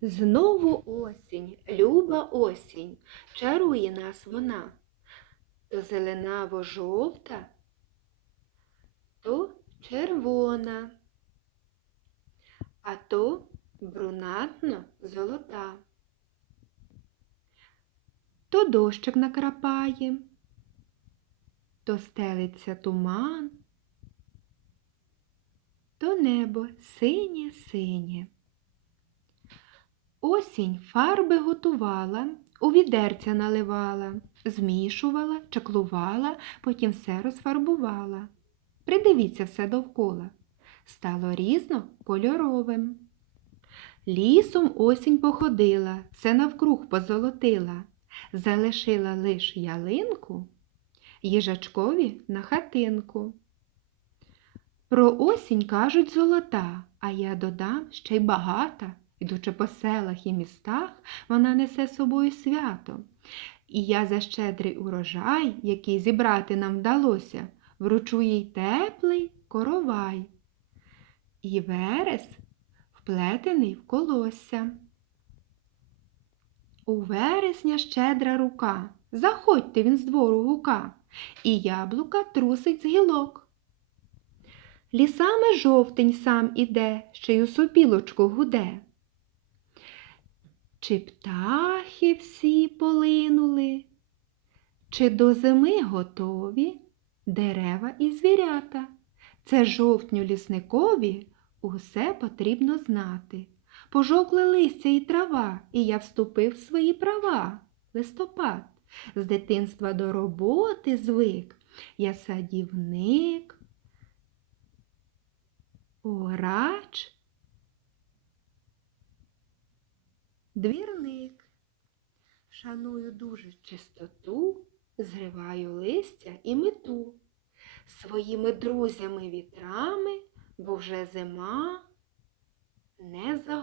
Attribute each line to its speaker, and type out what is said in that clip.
Speaker 1: Знову осінь, люба осінь, чарує нас вона. То зеленаво жовта, то червона, а то брунатно золота. То дощик накрапає, то стелиться туман, то небо синє-синє. Осінь фарби готувала, у відерця наливала, змішувала, чаклувала, потім все розфарбувала. Придивіться все довкола. Стало різнокольоровим. Лісом осінь походила, все навкруг позолотила, залишила лиш ялинку, їжачкові на хатинку. Про осінь кажуть золота, а я додам ще й багата. Ідучи по селах і містах, вона несе з собою свято. І я за щедрий урожай, який зібрати нам вдалося, вручу їй теплий коровай. І верес вплетений в колосся. У вересня щедра рука, заходьте він з двору гука, і яблука трусить з гілок. Лісами жовтень сам іде, ще й у сопілочку гуде. Чи птахи всі полинули, чи до зими готові дерева і звірята? Це жовтню лісникові усе потрібно знати. Пожовкли листя і трава, і я вступив в свої права. Листопад з дитинства до роботи звик. Я садівник, грач, двірник. Шаную дуже чистоту, зриваю листя і мету. Своїми друзями вітрами, бо вже зима не за.